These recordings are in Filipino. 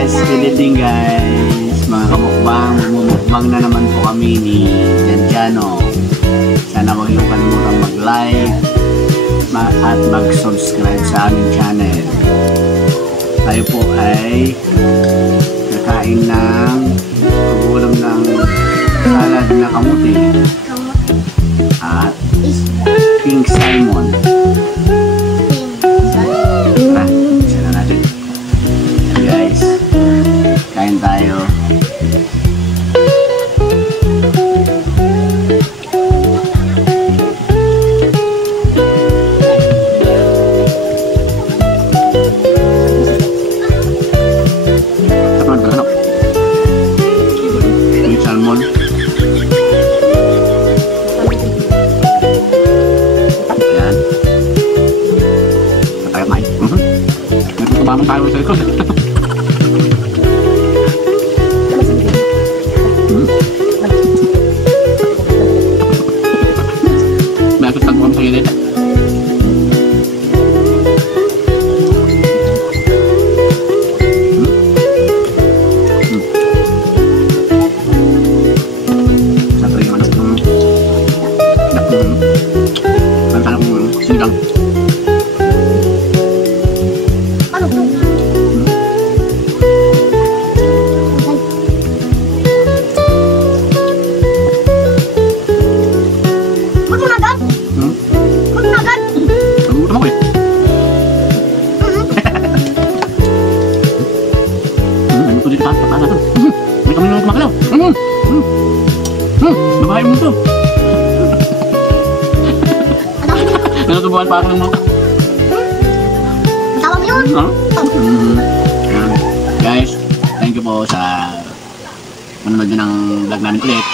guys, good evening guys. Mga kamukbang, magmumukbang na naman po kami ni Janjano. Sana huwag niyo kalimutan mag-like at mag-subscribe sa aming channel. Tayo po ay kakain ng ulam ng salad na kamuti at pink salmon. Tara, isa na natin. Guys, kain tayo. Pink salmon. Ayan. Tayo kumain. Nagpapabamang tayo sa likod. Meron sa buwan sa gilid. Siyempre yung anak ng pantan akong sinigang. Nagugutom ako eh. Nagugutom dito pa. Paano ito? May kami nung kumakalaw. Babae mo ito. Natutubuhan pa ako ng mga. Tawa mo yun? Guys, thank you po sa manonood nyo ng vlog namin ulit.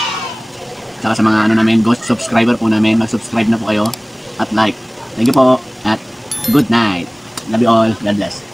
Saka sa mga namin, ghost subscriber po namin, mag-subscribe na po kayo at like. Thank you po at good night. Love you all. God bless.